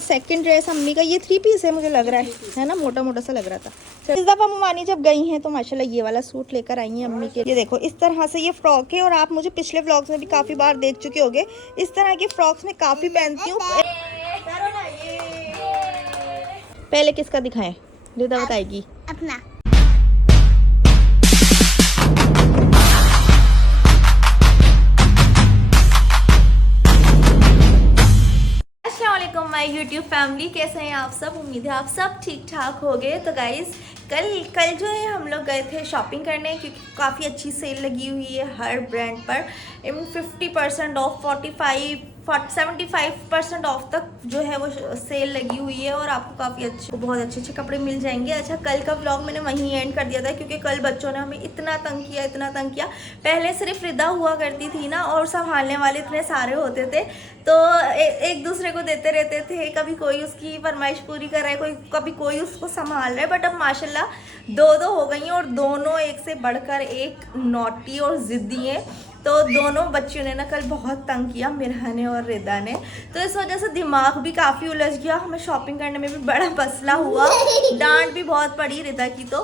Second dress अम्मी का, ये 3 पीस है मुझे लग रहा है ना, मोटा मोटा सा लग रहा था। इस दफ़ा ममानी जब गई हैं तो माशाल्लाह ये वाला सूट लेकर आई हैं अम्मी के। ये देखो इस तरह से ये फ्रॉक है, और आप मुझे पिछले व्लॉग्स में भी काफ़ी बार देख चुके होंगे। इस तरह की फ्रॉक्स में काफ़ी पहनती हूँ। पहले किसका दिखाएं, रिदा बताएगी अपना। माय यूट्यूब फैमिली, कैसे हैं आप सब? उम्मीद है आप सब ठीक ठाक हो गए। तो गाइज़ कल जो है हम लोग गए थे शॉपिंग करने, क्योंकि काफ़ी अच्छी सेल लगी हुई है हर ब्रांड पर। इवन 50% ऑफ, 75% ऑफ तक जो है वो सेल लगी हुई है, और आपको बहुत अच्छे कपड़े मिल जाएंगे। अच्छा, कल का व्लॉग मैंने वहीं एंड कर दिया था, क्योंकि कल बच्चों ने हमें इतना तंग किया। पहले सिर्फ रिदा हुआ करती थी ना, और संभालने वाले इतने सारे होते थे, तो एक दूसरे को देते रहते थे। कभी कोई उसकी फरमाइश पूरी कर रहा है, कभी कोई उसको संभाल रहा है। बट अब माशाल्लाह 2 हो गई हैं, और दोनों एक से बढ़कर एक नॉटी और ज़िद्दी हैं। तो दोनों बच्चियों ने ना कल बहुत तंग किया, मिरहा ने और रिदा ने। तो इस वजह से दिमाग भी काफ़ी उलझ गया, हमें शॉपिंग करने में भी बड़ा मसला हुआ, डांट भी बहुत पड़ी रिदा की तो।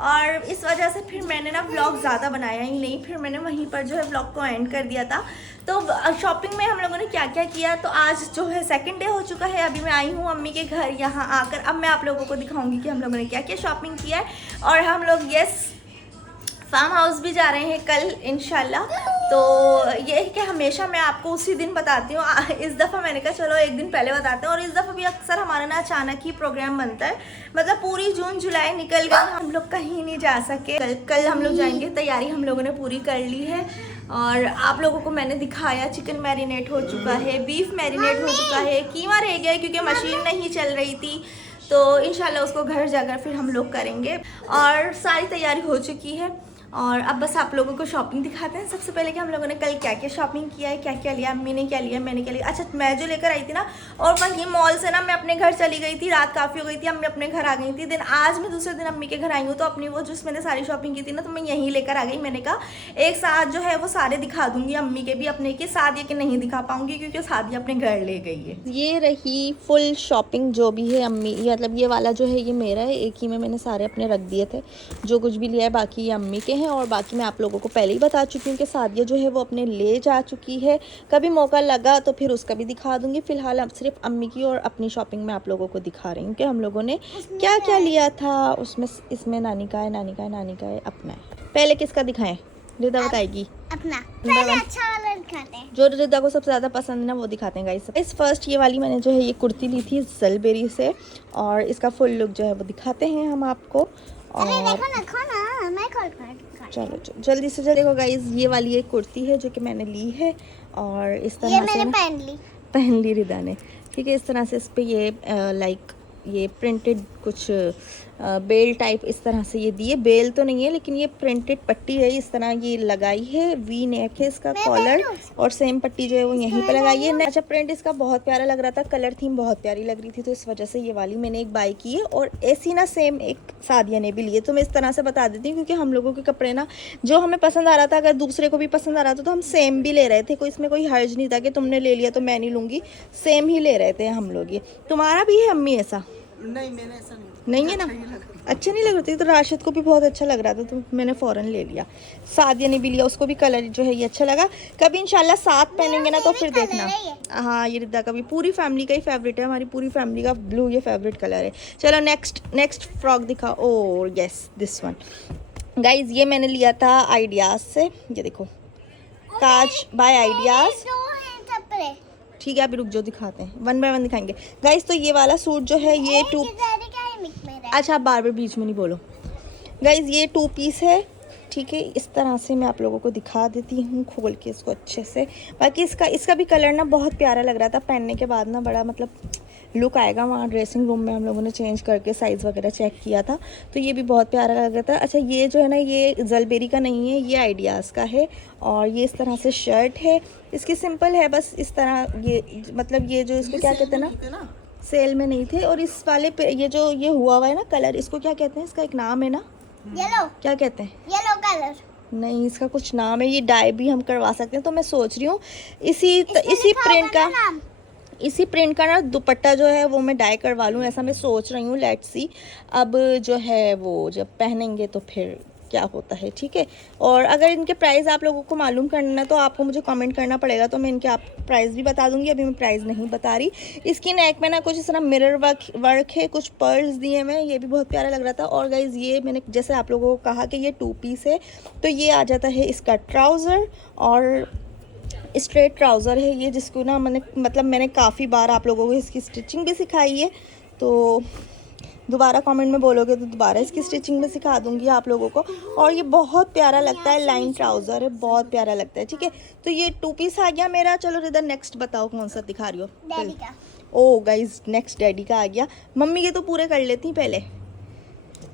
और इस वजह से फिर मैंने ना व्लॉग ज़्यादा बनाया ही नहीं, फिर मैंने वहीं पर जो है व्लॉग को एंड कर दिया था। तो शॉपिंग में हम लोगों ने क्या क्या किया, तो आज जो है सेकंड डे हो चुका है। अभी मैं आई हूँ अम्मी के घर, यहाँ आकर अब मैं आप लोगों को दिखाऊंगी कि हम लोगों ने क्या क्या शॉपिंग किया है। और हम लोग फार्म हाउस भी जा रहे हैं कल इंशाल्लाह। तो ये है कि हमेशा मैं आपको उसी दिन बताती हूँ, इस दफ़ा मैंने कहा चलो एक दिन पहले बताते हैं। और इस दफ़ा भी अक्सर हमारा ना अचानक ही प्रोग्राम बनता है, मतलब पूरी जून जुलाई निकल गई, हम लोग कहीं नहीं जा सके। कल हम लोग जाएंगे, तैयारी हम लोगों ने पूरी कर ली है। और आप लोगों को मैंने दिखाया, चिकन मैरिनेट हो चुका है, बीफ मैरिनेट हो चुका है, कीमा रह गया है क्योंकि मशीन नहीं चल रही थी। तो इंशाल्लाह उसको घर जाकर फिर हम लोग करेंगे, और सारी तैयारी हो चुकी है। और अब बस आप लोगों को शॉपिंग दिखाते हैं। सबसे पहले कि हम लोगों ने कल क्या क्या शॉपिंग किया है, क्या क्या लिया, अम्मी ने क्या लिया, मैंने क्या लिया। अच्छा, मैं जो लेकर आई थी ना, और वहीं मॉल से ना मैं अपने घर चली गई थी, रात काफ़ी हो गई थी, अम्मी अपने घर आ गई थी। दिन आज मैं दूसरे दिन अम्मी के घर आई हूँ, तो अपनी वो जो मैंने सारी शॉपिंग की थी ना, तो मैं यहीं लेकर आ गई। मैंने कहा एक साथ जो है वो सारे दिखा दूँगी, अम्मी के भी अपने के साथ, ये कि नहीं दिखा पाऊँगी क्योंकि साथ ही अपने घर ले गई है। ये रही फुल शॉपिंग जो भी है अम्मी, मतलब ये वाला जो है ये मेरा है, एक ही में मैंने सारे अपने रख दिए थे, जो कुछ भी लिया है बाकी ये अम्मी के हैं। और बाकी मैं लोगों को पहले ही बता चुकी हूँ कि सादिया जो है वो अपने ले जा चुकी है। कभी मौका लगा तो फिर उसका भी दिखा दूंगी। फिलहाल अब सिर्फ अम्मी की और अपनी शॉपिंग में आप लोगों को दिखा रही हूँ कि हम लोगों ने क्या क्या लिया था। उसमें इसमें नानी का है, अपना है। पहले किसका दिखाएं, रिदा बताएगी अपना। पहले अच्छा वाला दिखाते हैं, जो रिदा को सबसे ज़्यादा पसंद है ना, वो दिखाते हैं गाइस। इस फर्स्ट ये वाली मैंने जो है ये कुर्ती ली थी जलबेरी से, और इसका फुल लुक जो है वो दिखाते हैं हम आपको। और देखो ना, मैं चलो जल्दी से देखो गाइज, ये वाली एक कुर्ती है जो कि मैंने ली है, और इस तरह से मैंने पहन ली रिदा ने। ठीक है, इस तरह से इस पे ये लाइक ये प्रिंटेड कुछ बेल टाइप इस तरह से ये दिए, बेल तो नहीं है लेकिन ये प्रिंटेड पट्टी है, इस तरह ये लगाई है। वी नेक है इसका कॉलर, और सेम पट्टी जो है वो यहीं पे लगाई है। अच्छा, प्रिंट इसका बहुत प्यारा लग रहा था, कलर थीम बहुत प्यारी लग रही थी, तो इस वजह से ये वाली मैंने एक बाई की है। और ऐसी ना सेम एक सादिया ने भी लिए, तो मैं इस तरह से बता देती हूँ क्योंकि हम लोगों के कपड़े ना जो हमें पसंद आ रहा था, अगर दूसरे को भी पसंद आ रहा था तो हम सेम भी ले रहे थे। कोई इसमें कोई हर्ज नहीं था कि तुमने ले लिया तो मैं नहीं लूँगी, सेम ही ले रहे थे हम लोग। ये तुम्हारा भी है अम्मी ऐसा? नहीं, मैंने ऐसा नहीं है ना, अच्छा नहीं लग रही थी। तो राशिद को भी बहुत अच्छा लग रहा था, तो मैंने फ़ौरन ले लिया। सादिया ने भी लिया, उसको भी कलर जो है ये अच्छा लगा। कभी इंशाल्लाह साथ पहनेंगे ना तो फिर देखना। हाँ, ये रिद्दा का भी, पूरी फैमिली का ही फेवरेट है, हमारी पूरी फैमिली का ब्लू ये फेवरेट कलर है। चलो नेक्स्ट फ्रॉक दिखा। Oh yes, this one guys, ये मैंने लिया था आइडियाज़ से। ये देखो, काज बाय आइडियाज़। ठीक है, अभी रुक जो दिखाते हैं, 1 बाय 1 दिखाएंगे गाइस। तो ये वाला सूट जो है ये अच्छा, आप बार बार बीच में नहीं बोलो गाइस। ये 2 पीस है, ठीक है। इस तरह से मैं आप लोगों को दिखा देती हूँ खोल के इसको अच्छे से। बाकी इसका भी कलर ना बहुत प्यारा लग रहा था, पहनने के बाद ना बड़ा मतलब लुक आएगा। वहाँ ड्रेसिंग रूम में हम लोगों ने चेंज करके साइज़ वगैरह चेक किया था, तो ये भी बहुत प्यारा लग रहा था। अच्छा, ये जो है ना ये जलबेरी का नहीं है, ये आइडियाज़ का है। और ये इस तरह से शर्ट है, इसकी सिंपल है बस इस तरह। ये मतलब ये जो इसको क्या कहते हैं ना, सेल में नहीं थे। और इस वाले पे ये जो ये हुआ है ना कलर, इसको क्या कहते हैं, इसका एक नाम है ना, येलो। क्या कहते हैं? येलो कलर नहीं, इसका कुछ नाम है। ये डाई भी हम करवा सकते हैं, तो मैं सोच रही हूँ इसी प्रिंट का इसी प्रिंट का ना दुपट्टा जो है वो मैं डाई करवा लूँ, ऐसा मैं सोच रही हूँ। लेट्स सी अब जो है वो जब पहनेंगे तो फिर क्या होता है, ठीक है। और अगर इनके प्राइस आप लोगों को मालूम करना है तो आपको मुझे कमेंट करना पड़ेगा, तो मैं इनके आप प्राइस भी बता दूंगी। अभी मैं प्राइस नहीं बता रही। इसकी नेक में ना कुछ इस तरह मिरर वर्क है, कुछ पर्ल्स दिए हैं, ये भी बहुत प्यारा लग रहा था। और गाइज ये मैंने जैसे आप लोगों को कहा कि ये 2 पीस है, तो ये आ जाता है इसका ट्राउज़र और स्ट्रेट ट्राउज़र है ये, जिसको ना मैंने काफ़ी बार आप लोगों को इसकी स्टिचिंग भी सिखाई है। तो दोबारा कमेंट में बोलोगे तो दोबारा इसकी स्टिचिंग में सिखा दूंगी आप लोगों को। और ये बहुत प्यारा लगता है, लाइन ट्राउज़र है, बहुत प्यारा लगता है, ठीक है। तो ये 2 पीस आ गया मेरा। चलो रिदा नेक्स्ट बताओ कौन सा दिखा रही हो। डैडी का। ओ गाइज नेक्स्ट डैडी का आ गया। मम्मी के तो पूरे कर लेती पहले।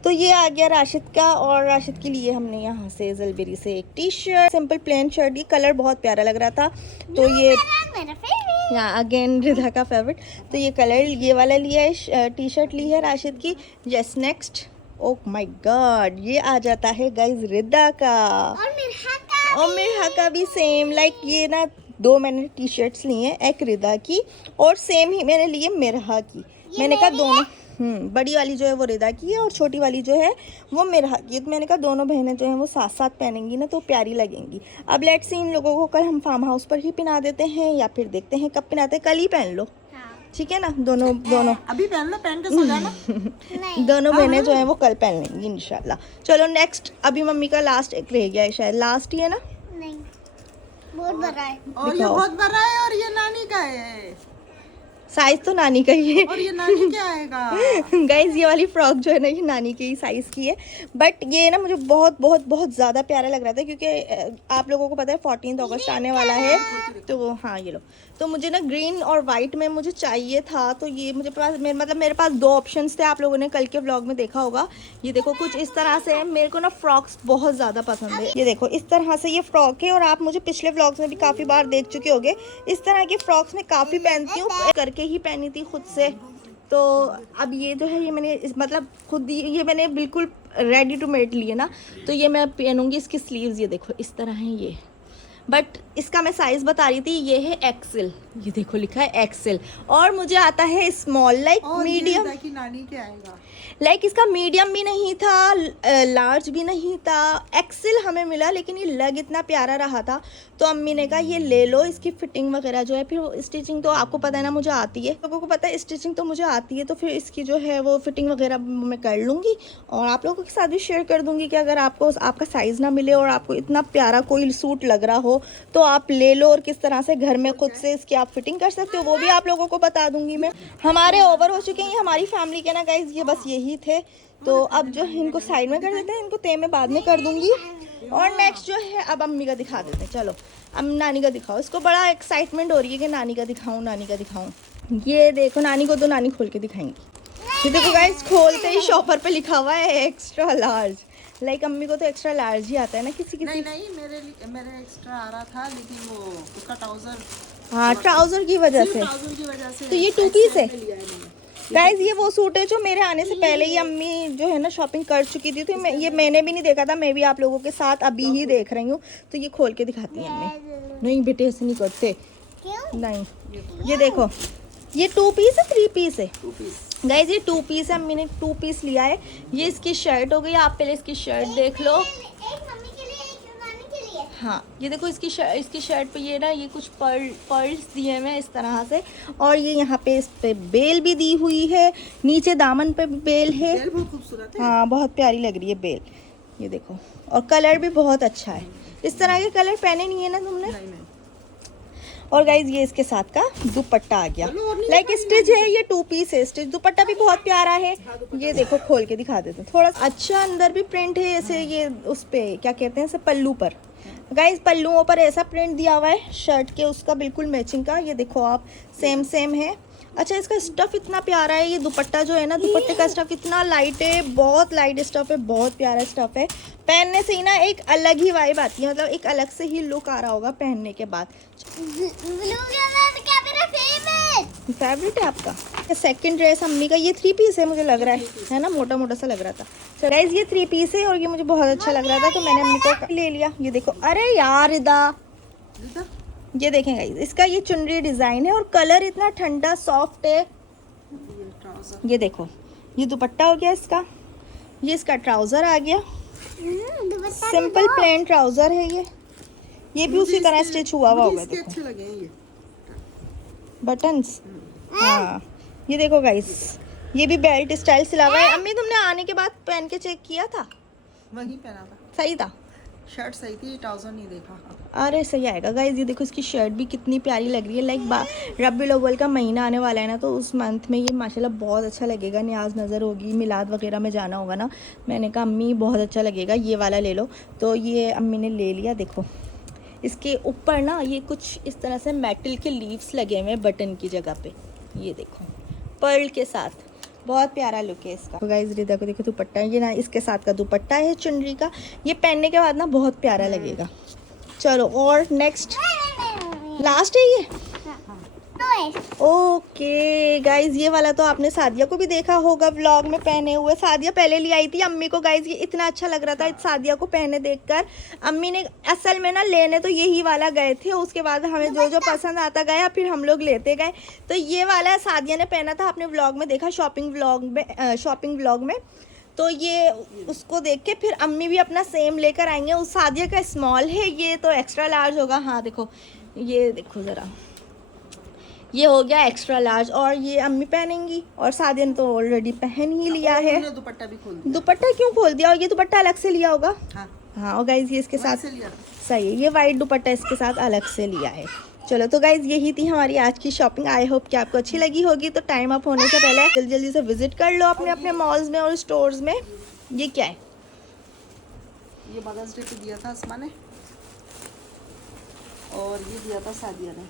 तो ये आ गया राशिद का, और राशिद के लिए हमने यहाँ से जलबेरी से एक T shirt, simple plain shirt, ये कलर बहुत प्यारा लग रहा था। तो ये मेरा फेवरेट। या अगेन रिधा का फेवरेट। तो ये कलर ये वाला लिया है, टी शर्ट ली है राशिद की। Yes next, oh my God, ये आ जाता है गाइज रिधा का, और मिरहा का भी सेम। लाइक ये ना 2 मैंने टी शर्ट्स ली हैं, एक रिधा की और सेम ही मैंने लिए मिरहा की। मैंने कहा दोनों बड़ी वाली जो है वो रिदा की है और छोटी वाली जो है वो मिरहा की है। तो मैंने कहा दोनों बहनें जो हैं वो साथ साथ पहनेंगी ना तो प्यारी लगेंगी। अब लेट्स सी इन लोगों को कल हम फार्म हाउस पर ही पहना देते हैं या फिर देखते हैं कब पहनाते हैं। कल ही पहन लो, ठीक है ना। दोनों अभी पहन लो, पहन के सो जाना। दोनों बहनें जो हैं वो कल पहन लेंगी इंशाल्लाह। चलो नेक्स्ट, अभी मम्मी का लास्ट एक रह गया है, शायद लास्ट ही है ना। नहीं, बहुत बड़ा है। और ये बहुत बड़ा है और ये नानी का है। साइज तो नानी का ही है। और ये नानी क्या आएगा। गाइज ये वाली फ्रॉक जो है ना ये नानी के ही साइज़ की है, बट ये ना मुझे बहुत बहुत बहुत ज़्यादा प्यारा लग रहा था क्योंकि आप लोगों को पता है 14 अगस्त आने वाला है। तो हाँ ये लो, तो मुझे ना ग्रीन और वाइट में मुझे चाहिए था। तो ये मेरे पास 2 ऑप्शंस थे, आप लोगों ने कल के व्लॉग में देखा होगा। ये देखो कुछ इस तरह से है। मेरे को ना फ्रॉक्स बहुत ज़्यादा पसंद है। ये देखो इस तरह से ये फ्रॉक है, और आप मुझे पिछले व्लॉग्स में भी काफ़ी बार देख चुके होंगे। इस तरह की फ्रॉक्स मैं काफ़ी पहनती हूँ, करके ही पहनी थी खुद से। तो अब ये जो है ये मैंने खुद ये मैंने बिल्कुल रेडी टू मेड लिए ना, तो ये मैं पहनूंगी। इसकी स्लीव्स ये देखो इस तरह है ये, बट इसका मैं साइज़ बता रही थी, ये है एक्सेल। ये देखो लिखा है एक्सेल, और मुझे आता है स्मॉल लाइक मीडियम। नानी क्या आएगा। लाइक इसका मीडियम भी नहीं था, लार्ज भी नहीं था, एक्सेल हमें मिला। लेकिन ये लग इतना प्यारा रहा था तो अम्मी ने कहा ये ले लो। इसकी फिटिंग वगैरह जो है, फिर स्टिचिंग तो आपको पता है ना मुझे आती है, लोगों को पता है स्टिचिंग तो मुझे आती है। तो फिर इसकी जो है वो फिटिंग वगैरह मैं कर लूँगी और आप लोगों के साथ भी शेयर कर दूँगी कि अगर आपको आपका साइज़ ना मिले और आपको इतना प्यारा कोई सूट लग रहा हो तो आप ले लो, और किस तरह से घर में खुद से इसकी आप फिटिंग कर सकते हो वो भी आप लोगों को बता दूँगी मैं। हमारे ओवर हो चुके हैं हमारी फैमिली के ना गाइज, ये बस यही थे। तो अब जो है इनको साइड में कर देते हैं, इनको ते में बाद में कर दूंगी। और नेक्स्ट जो है अब अम्मी का दिखा देते हैं। चलो अब नानी का दिखाओ। इसको बड़ा एक्साइटमेंट हो रही है कि नानी का दिखाऊं, नानी का दिखाऊं। ये देखो नानी को तो नानी खोल के दिखाएंगी। ये देखो गाइस खोलते ही शॉपर पे लिखा हुआ है एक्स्ट्रा लार्ज। लाइक अम्मी को तो एक्स्ट्रा लार्ज ही आता है ना किसी नहीं मेरे एक्स्ट्रा आ रहा था, लेकिन वो उसका ट्राउजर, हाँ ट्राउजर की वजह से। तो ये 2 पीस है गाइज। ये वो सूट है जो मेरे आने से पहले ही अम्मी जो है ना शॉपिंग कर चुकी थी। तो ये मैंने भी नहीं देखा था, मैं भी आप लोगों के साथ अभी ही देख रही हूँ। तो ये खोल के दिखाती है अम्मी। नहीं बेटे ऐसे नहीं करते, नहीं। ये देखो ये 2 पीस है 3 पीस है गाइज, ये 2 पीस है। अम्मी ने 2 पीस लिया है। ये इसकी शर्ट हो गई, आप पहले इसकी शर्ट देख लो। हाँ ये देखो इसकी शर्ट पे ये ना ये कुछ पर्ल्स दिए हुए हैं इस तरह से, और ये यहाँ पे इस पे बेल भी दी हुई है, नीचे दामन पे बेल है। बेल बहुत खूबसूरत है। हाँ बहुत प्यारी लग रही है बेल, ये देखो। और कलर भी बहुत अच्छा है। इस तरह के कलर पहने नहीं है ना तुमने। नहीं। और गाइज ये इसके साथ का दुपट्टा आ गया। लाइक स्टिच है, ये 2 पीस है स्टिच। दुपट्टा भी बहुत प्यारा है। ये देखो खोल के दिखा देते हैं थोड़ा अच्छा। अंदर भी प्रिंट है ऐसे, ये उस पे क्या कहते हैं, ऐसे पल्लू पर गाइज, पल्लुओं पर ऐसा प्रिंट दिया हुआ है शर्ट के, उसका बिल्कुल मैचिंग का। ये देखो आप सेम है। अच्छा इसका स्टफ़ इतना प्यारा है। ये दुपट्टा जो है ना, दुपट्टे का स्टफ़ इतना लाइट है, बहुत लाइट स्टफ़ है, बहुत प्यारा स्टफ़ है। पहनने से ही ना एक अलग ही वाइब आती है, मतलब एक अलग से ही लुक आ रहा होगा पहनने के बाद। फेवरेट है आपका। सेकंड ड्रेस अम्मी का, ये 3 पीस है मुझे लग रहा है ना, मोटा मोटा सा लग रहा था। तो गाइस ये 3 पीस है और ये मुझे बहुत अच्छा लग रहा था तो मैंने अम्मी को ले लिया। ये देखो, अरे यार इदा ये देखें गाइस, इसका ये चुनरी डिज़ाइन है और कलर इतना ठंडा सॉफ्ट है। ये ट्राउजर, ये देखो, ये दुपट्टा हो गया इसका, ये इसका ट्राउज़र आ गया, दुपट्टा सिंपल प्लेन ट्राउज़र है ये भी उसी तरह स्टिच हुआ हुआ होगा। इसके देखो अच्छे लगे हैं ये बटन्स, हाँ ये देखो गाइस, ये भी बेल्ट स्टाइल सिला हुआ है। अम्मी तुमने आने के बाद पहन के चेक किया था? वही पहना था, सही था? शर्ट सही थी, ट्राउजर नहीं देखा। अरे सही आएगा गाइस। ये देखो इसकी शर्ट भी कितनी प्यारी लग रही है। लाइक रबीउल अव्वल का महीना आने वाला है ना, तो उस मंथ में ये माशाल्लाह बहुत अच्छा लगेगा। न्याज नज़र होगी, मिलाद वगैरह में जाना होगा ना, मैंने कहा अम्मी बहुत अच्छा लगेगा, ये वाला ले लो। तो ये अम्मी ने ले लिया। देखो इसके ऊपर ना ये कुछ इस तरह से मेटल के लीव्स लगे हुए हैं बटन की जगह पे, ये देखो पर्ल के साथ, बहुत प्यारा लुक है इसका। तो गाइस ये देखो, देखो दुपट्टा, ये ना इसके साथ का दुपट्टा है चुनरी का। ये पहनने के बाद ना बहुत प्यारा लगेगा। चलो और नेक्स्ट, लास्ट है ये। ओके गाइज, ये वाला तो आपने सादिया को भी देखा होगा व्लॉग में पहने हुए। सादिया पहले ले आई थी अम्मी को। गाइज ये इतना अच्छा लग रहा था सादिया को पहने देखकर। अम्मी ने असल में ना लेने तो यही वाला गए थे, उसके बाद हमें जो जो पसंद आता गया फिर हम लोग लेते गए। तो ये वाला सादिया ने पहना था, आपने व्लॉग में देखा, शॉपिंग व्लॉग में। तो ये उसको देख के फिर अम्मी भी अपना सेम लेकर आएंगे। उस सादिया का स्मॉल है, ये तो एक्स्ट्रा लार्ज होगा। हाँ देखो, ये देखो ज़रा, ये हो गया एक्स्ट्रा लार्ज और ये अम्मी पहनेंगी। और सादिया ने तो ऑलरेडी पहन ही लिया है। दुपट्टा भी खोल दिया। दुपट्टा क्यों खोल दिया? और ये दुपट्टा अलग से लिया होगा। हाँ, हाँ और गाइज ये इसके साथ से लिया। सही है, ये वाइट दुपट्टा इसके साथ अलग से लिया है। चलो तो गाइज यही थी हमारी आज की शॉपिंग। आई होप कि आपको अच्छी लगी होगी। तो टाइम अप होने से पहले जल्दी जल्दी से विजिट कर लो अपने अपने मॉल्स में और स्टोर्स में। ये क्या है? ये मदर्स डे पे दिया था अस्मा ने, और ये दिया था सादिया ने।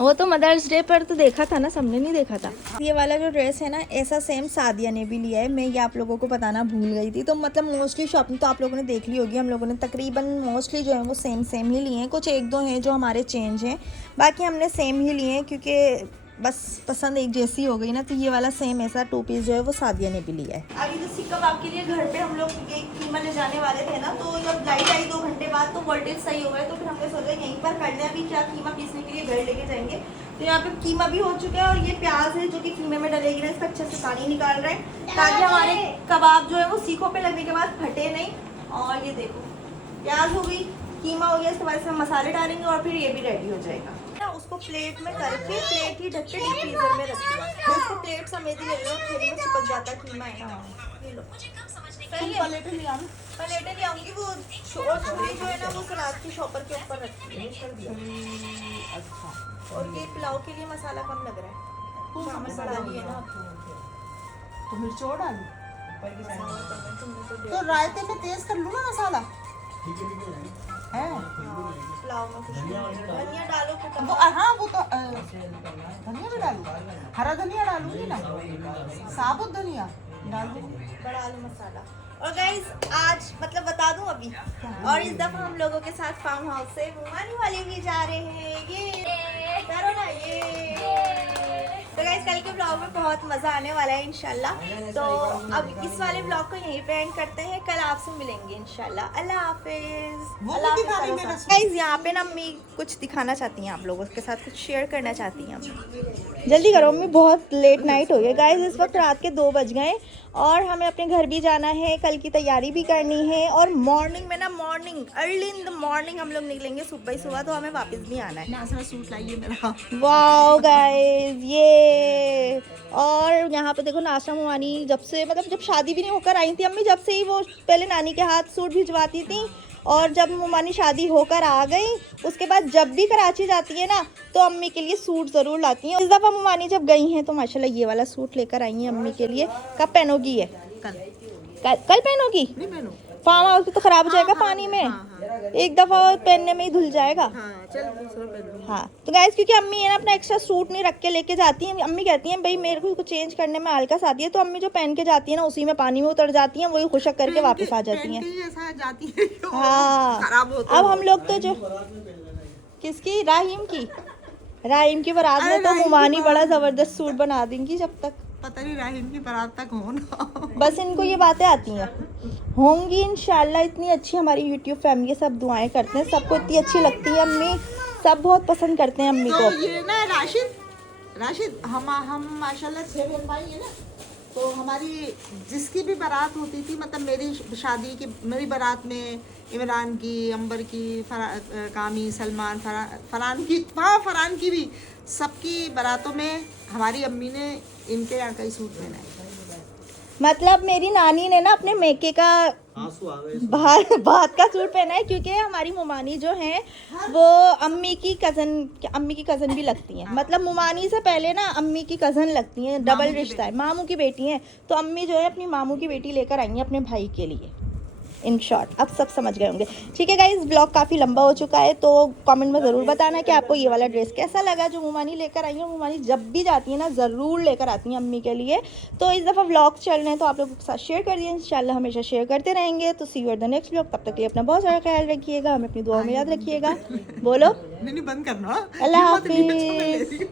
वो तो मदर्स डे पर तो देखा था ना, सबने नहीं देखा था। ये वाला जो ड्रेस है ना, ऐसा सेम सादिया ने भी लिया है। मैं ये आप लोगों को बताना भूल गई थी। तो मतलब मोस्टली शॉपिंग तो आप लोगों ने देख ली होगी। हम लोगों ने तकरीबन मोस्टली जो है वो सेम ही लिए हैं। कुछ एक दो हैं जो हमारे चेंज हैं, बाकी हमने सेम ही लिए हैं क्योंकि बस पसंद एक जैसी हो गई ना। तो ये वाला सेम ऐसा 2 पीस जो है वो सादिया ने भी लिया है। अभी तो सिक्का आपके लिए घर पे हम लोग ये कीमा ले जाने वाले थे ना, तो जब लाइट आई 2 घंटे बाद तो वोल्टेज सही हो गया। तो फिर हमने सोचा यहीं पर कर लें, अभी क्या कीमा पीसने के लिए घर लेके जाएंगे। तो यहाँ पे कीमा भी हो चुका है और ये प्याज है जो कि कीमे में डलेगी ना, इसका अच्छे से पानी निकाल रहे हैं ताकि हमारे कबाब जो है वो सीखों पे लगने के बाद फटे नहीं। और ये देखो प्याज हो गई, कीमा हो गया, इसके बाद इसमें मसाले डालेंगे और फिर ये भी रेडी हो जाएगा ना। उसको प्लेट में करके प्लेट ही ढक के डीप फ्रीजर में रखिए। उसको प्लेट समेत ही ले लो, थैली में चिपक जाता है कीमा है ना। ये लो, सही है। प्लेटें ले आऊंगी, वो छुरी जो है ना वो सलाद की शॉपर के ऊपर रखी है, कर दिया। अच्छा, और ये पुलाव के लिए मसाला कम लग रहा है, शामिल बढ़ा लिए ना। तो मिर्च और डाली, तुमने तो रायते में तेज कर लूँ ना मसाला है। पुलाव में कुछ धनिया डालो वो हाँ, वो तो धनिया भी डालूँ, हरा धनिया डालूंगी ना, साबुत धनिया डाल दूँगी, बड़ा आलू मसाला। और गाइस आज मतलब बता दूं अभी, और इस दफा हम लोगों के साथ फार्म हाउस से मुमानी वाले भी जा रहे हैं। ये करो ना ये। तो गाइस कल के ब्लॉग में बहुत मज़ा आने वाला है इंशाल्लाह। तो अब इस वाले ब्लॉग को यहीं पे एंड करते हैं, कल आपसे मिलेंगे इंशाल्लाह। अल्लाह हाफिज। गाइस यहाँ पे ना अम्मी कुछ दिखाना चाहती हैं आप लोगों के साथ, कुछ शेयर करना चाहती हैं अम्मी। जल्दी करो अम्मी, बहुत लेट नाइट हो गई गाइस। इस वक्त रात के 2 बज गए और हमें अपने घर भी जाना है, कल की तैयारी भी करनी है। और मॉर्निंग में ना, अर्ली इन द मॉर्निंग हम लोग निकलेंगे सुबह ही सुबह, तो हमें वापस भी आना है। ना सूट लाइए मेरा। वाओ गाइस ये। और यहाँ पे देखो नाशा मुमानी जब से, मतलब जब शादी भी नहीं होकर आई थी अम्मी, जब से ही वो पहले नानी के हाथ सूट भिजवाती थी। और जब मुमानी शादी होकर आ गई उसके बाद जब भी कराची जाती है ना तो अम्मी के लिए सूट ज़रूर लाती हैं। इस दफ़ा मुमानी जब गई हैं तो माशाल्लाह ये वाला सूट लेकर आई हैं अम्मी के लिए। कब पहनोगी ये? कल पहनोगी? नहीं पहनो, फार्म हाउस तो ख़राब हो जाएगा पानी में। एक दफ़ा पहनने में ही धुल जाएगा। हाँ तो गाइस क्योंकि अम्मी है ना अपना एक्स्ट्रा सूट नहीं रख के लेके जाती हैं। अम्मी कहती हैं भाई मेरे को चेंज करने में हल्का आती है, तो अम्मी जो पहन के जाती है ना उसी में पानी में उतर जाती हैं, वही खुशक करके वापस आ जाती हैं। हाँ अब हम लोग तो जो किसकी, राहिम की बारात में तो मुमानी बड़ा ज़बरदस्त सूट बना देंगी। जब तक पता नहीं राहिम की बारात तक हो ना, बस इनको ये बातें आती हैं, होंगी इंशाल्लाह। इतनी अच्छी हमारी यूट्यूब फैमिली, सब दुआएं करते हैं, सबको इतनी अच्छी लगती है अम्मी। सब बहुत पसंद करते हैं अम्मी तो को। ये ना राशिद हम माशाल्लाह 6 बहन भाई है ना, तो हमारी जिसकी भी बारात होती थी, मतलब मेरी शादी की, मेरी बारात में इमरान की, अंबर की, कामी, सलमान, फरहान की, हाँ फरहान की भी, सबकी बारातों में हमारी अम्मी ने इनके यहाँ का ही सूट पहना है। मतलब मेरी नानी ने ना अपने मेके का बात का सूट पहना है, क्योंकि हमारी मुमानी जो है वो अम्मी की कज़न भी लगती हैं। मतलब मुमानी से पहले ना अम्मी की कज़न लगती हैं, डबल रिश्ता है, मामू की बेटी हैं। तो अम्मी जो है अपनी मामू की बेटी लेकर आई हैं अपने भाई के लिए। इन शॉर्ट अब सब समझ गए होंगे। ठीक है गाइस, ब्लॉग काफ़ी लंबा हो चुका है, तो कमेंट में ज़रूर बताना कि आपको ये वाला ड्रेस कैसा लगा जो मुमानी लेकर आई है। मुमानी जब भी जाती है ना ज़रूर लेकर आती हैं अम्मी के लिए। तो इस दफ़ा व्लॉग चल रहे हैं तो आप लोगों के साथ शेयर कर दिए, इंशाल्लाह हमेशा शेयर करते रहेंगे। तो see you at the next vlog. तब तक के लिए अपना बहुत सारा ख्याल रखिएगा, हमें अपनी दुआ में याद रखिएगा। बोलो नहीं बंद करना। अल्लाह हाफिज़।